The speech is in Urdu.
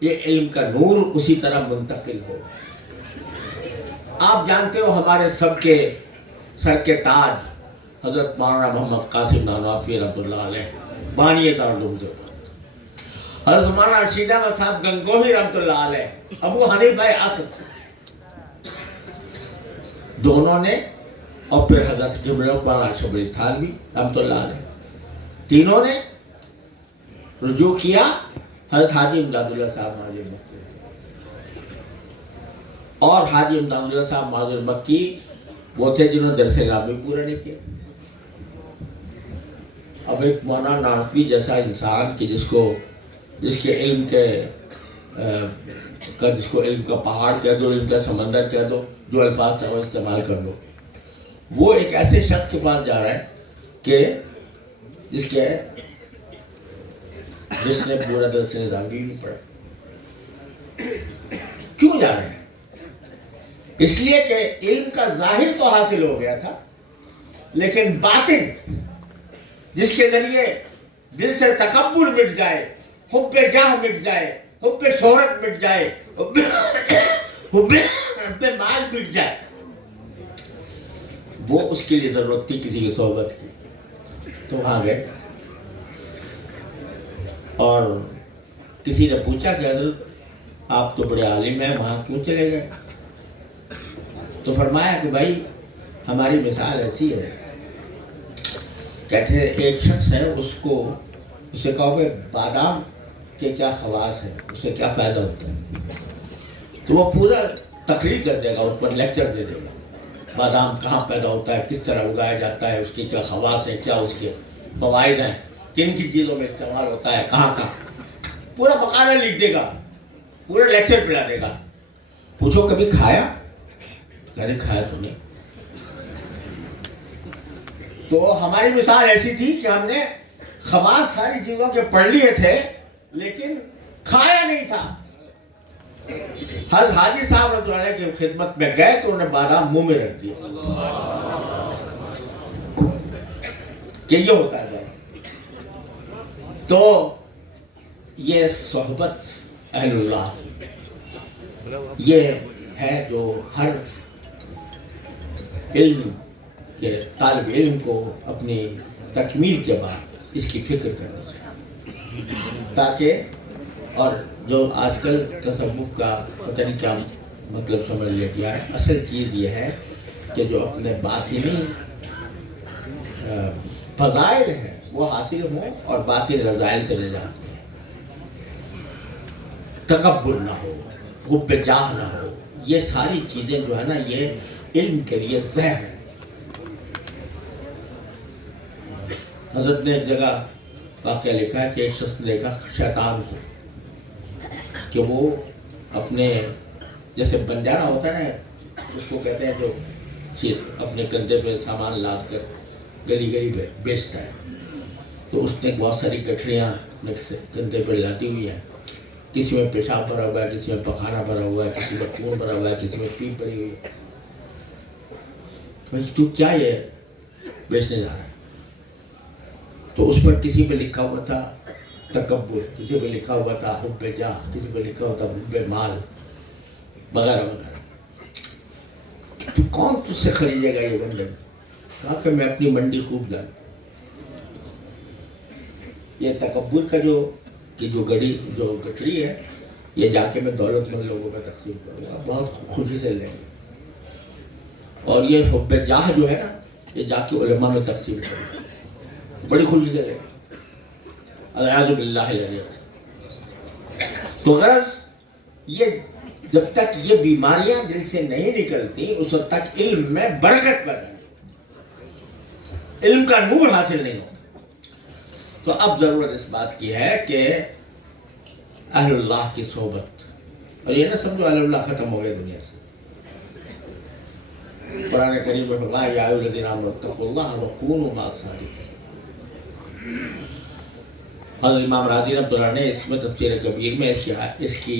یہ علم کا نور اسی طرح منتقل ہو۔ آپ جانتے ہو ہمارے سب کے سر کے تاج حضرت مولانا محمد قاسم نانواتوی رحمۃ اللہ علیہ بانی دارالعلوم دیوبند، حضرت مولانا رشید احمد صاحب گنگوہی رحمۃ اللہ علیہ، ابو حنیفہ عصر، دونوں نے، اور پھر حضرت مولانا اشرف علی تھانوی رحمۃ اللہ علیہ، تینوں نے رجوع کیا حضرت حاجی امداد اللہ صاحب ماضر مکی، اور حاجی امداد اللہ صاحب ماضر مکی وہ تھے جنہوں نے درس علم بھی پورا نہیں کیا۔ اب ایک مولانا نانواتوی جیسا انسان کہ جس کے علم جس کو علم کا پہاڑ کہہ دو، علم کا سمندر کہہ دو، جو الفاظ چاہو استعمال کر لو، وہ ایک ایسے شخص کے پاس جا رہا ہے کہ جس نے پورا درس نظام بھی نہیں پڑھا۔ کیوں جا رہے ہیں؟ اس لیے کہ علم کا ظاہر تو حاصل ہو گیا تھا، لیکن باطن جس کے ذریعے دل سے تکبر مٹ جائے، حب جاہ مٹ جائے، حب شہرت مٹ جائے، حب مال مٹ جائے، وہ اس کے لیے ضرورت تھی کسی کی صحبت کی۔ تو وہاں گئے اور کسی نے پوچھا کہ حضرت آپ تو بڑے عالم ہیں، وہاں کیوں چلے گئے؟ تو فرمایا کہ بھائی ہماری مثال ایسی ہے، کہتے ہیں ایک شخص ہے، اسے کہو کہ بادام کے کیا خواص ہیں، اسے کیا فائدہ ہوتا ہے، تو وہ پورا تقریر کر دے گا، اس پر لیکچر دے دے گا، بادام کہاں پیدا ہوتا ہے، کس طرح اگایا جاتا ہے، اس کی کیا خواص ہیں، کیا اس کے فوائد ہیں، کن کی چیزوں میں استعمال ہوتا ہے، کہاں پورا مقالہ لکھ دے گا، پورا لیکچر پڑھا دے گا۔ پوچھو کبھی کھایا؟ کہتے کھایا تو نہیں۔ تو ہماری مثال ایسی تھی کہ ہم نے خواص ساری چیزوں کے پڑھ لیے تھے، لیکن کھایا نہیں تھا۔ حضرت حاجی صاحب رحمۃ اللہ علیہ کی خدمت میں گئے تو انہیں بادام منہ میں رکھ دیا کہ یہ ہوتا ہے۔ تو یہ صحبت اہل اللہ کی، یہ ہے جو ہر علم کے طالب علم کو اپنی تکمیل کے بعد اس کی فکر کرنی چاہیے، تاکہ، اور جو آج کل تصوف کا پتہ نہیں کیا مطلب سمجھ لیا گیا ہے، اصل چیز یہ ہے کہ جو اپنے باطنی فضائل ہیں وہ حاصل ہوں اور باطن رذائل سے نجات ملے، تکبر نہ ہو، حب جاہ نہ ہو، یہ ساری چیزیں جو ہے نا یہ علم کے لیے زہر ہے۔ حضرت نے ایک جگہ واقعہ لکھا ہے کہ ایک شخص نے دیکھا شیطان کو کہ وہ اپنے جیسے بنجارا ہوتا ہے نا، اس کو کہتے ہیں جو اپنے کندھے پہ سامان لاد کر گلی گلی بیچتا ہے، تو اس نے بہت ساری گٹھڑیاں اپنے کندھے پہ لاتی ہوئی ہیں، کسی میں پیشاب بھرا ہوا ہے، کسی میں پخانہ بھرا ہوا ہے، کسی میں خون بھرا ہوا ہے، کسی میں پیپ بھری ہوئی ہے۔ تو کیا یہ بیچنے جا رہا ہے؟ تو اس پر کسی پہ لکھا ہوا تھا تکبر، کسی پہ لکھا ہوا تھا حب جاہ، کسی پہ لکھا ہوا تھا حب مال وغیرہ وغیرہ۔ تو کون تجھ سے خریدے گا یہ بندر؟ کہا کہ میں اپنی منڈی خوب جانتا ہوں۔ یہ تکبر کا جو گٹھڑی ہے، یہ جا کے میں دولت مند لوگوں میں تقسیم کروں گا، بہت خوشی سے لیں گے، اور یہ حب جاہ جو ہے نا یہ جا کے علماء میں تقسیم کروں گا، بڑی خوشی سے لیں گے، اعوذ باللہ العظیم۔ تو غرض یہ جب تک یہ بیماریاں دل سے نہیں نکلتی اس وقت تک علم میں برکت پیدا نہیں، علم کا نور حاصل نہیں ہوتا۔ تو اب ضرورت اس بات کی ہے کہ اہل اللہ کی صحبت، اور یہ نہ سمجھو اہل اللہ ختم ہو گئے دنیا سے۔ قرآن کریم میں فرمایا یا ایھا الذین آمنوا اتقوا اللہ وکونوا مع الصادقین۔ حضرت امام راضی رحمۃ اللہ نے اس میں تفسیر کبیر میں اس کی